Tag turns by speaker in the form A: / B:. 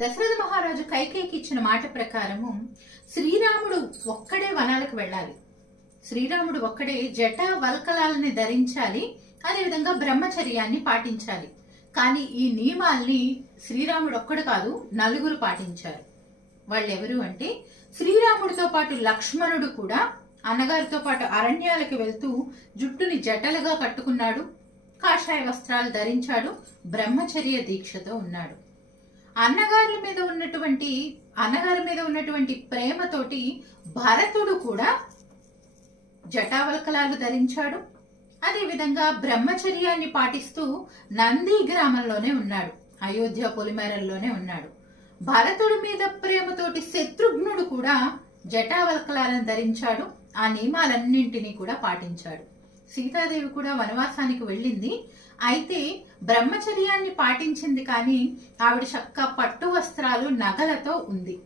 A: దశరథ మహారాజు కైకేయికి ఇచ్చిన మాట ప్రకారము శ్రీరాముడు ఒక్కడే వనాలకు వెళ్ళాలి. శ్రీరాముడు ఒక్కడే జట వల్కలాలని ధరించాలి అదేవిధంగా బ్రహ్మచర్యాన్ని పాటించాలి. కానీ ఈ నియమాల్ని శ్రీరాముడు ఒక్కడు కాదు నలుగురు పాటించారు. వాళ్ళు ఎవరు అంటే శ్రీరాముడితో పాటు లక్ష్మణుడు కూడా అన్నగారితో పాటు అరణ్యాలకు వెళ్తూ జుట్టుని జటలుగా కట్టుకున్నాడు కాషాయ వస్త్రాలు ధరించాడు బ్రహ్మచర్య దీక్షతో ఉన్నాడు. అన్నగారి మీద ఉన్నటువంటి అన్నగారి మీద ఉన్నటువంటి ప్రేమతోటి భరతుడు కూడా జటావల్కలాలు ధరించాడు. అదేవిధంగా బ్రహ్మచర్యాన్ని పాటిస్తూ నంది గ్రామంలోనే ఉన్నాడు. అయోధ్య పొలిమేరల్లోనే ఉన్నాడు. భరతుడి మీద ప్రేమతోటి శత్రుఘ్నుడు కూడా జటావల్కలాలను ధరించాడు. ఆ నియమాలన్నింటినీ కూడా పాటించాడు. సీతాదేవి కూడా వనవాసానికి వెళ్ళింది. అయితే బ్రహ్మచర్యాన్ని పాటించింది కానీ ఆవిడ చక్క పట్టు వస్త్రాలు నగలతో ఉంది.